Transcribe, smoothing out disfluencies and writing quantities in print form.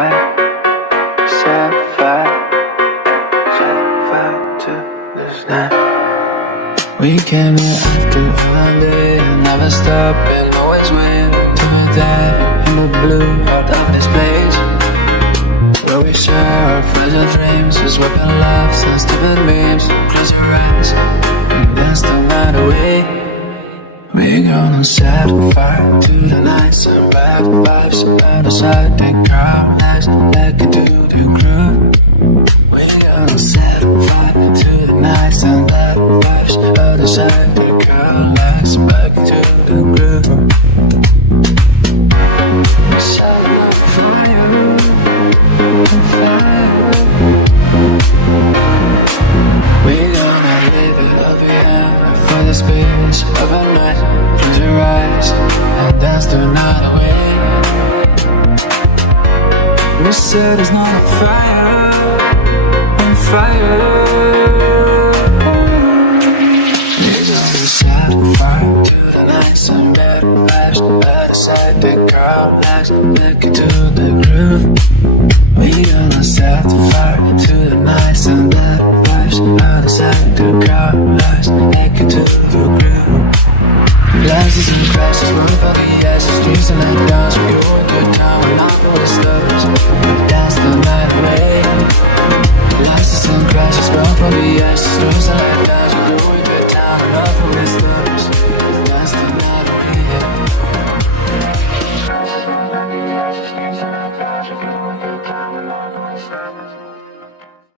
fire, set fire to this night. We came here after all day and never stop and always win to a dive in the blue heart of this place, where we share our fragile dreams, as weapon laughs and stupid memes. Close your eyes and dance the night away. We're gonna set fire to the night, some bad vibes out the side, take our lives back into the groove. We're gonna set fire to the night, some bad vibes out the side, take our lives back into the groove. We're setting on fire, on fire. We're gonna leave it all behind for the space of a night. Close your eyes and dance the night away. We said it's not on fire, on fire. We're gonna set fire to the night, some bad vibes out the side, take our lives back into the groove. We're gonna set fire to the night, some bad vibes out the side, take our lives back into the groove. Glasses and crashes, worry about the ashes, streets and night downs. We go a good time, we're not for the stars. We dance the night away. Glasses and crashes, worry about the ashes, streets and night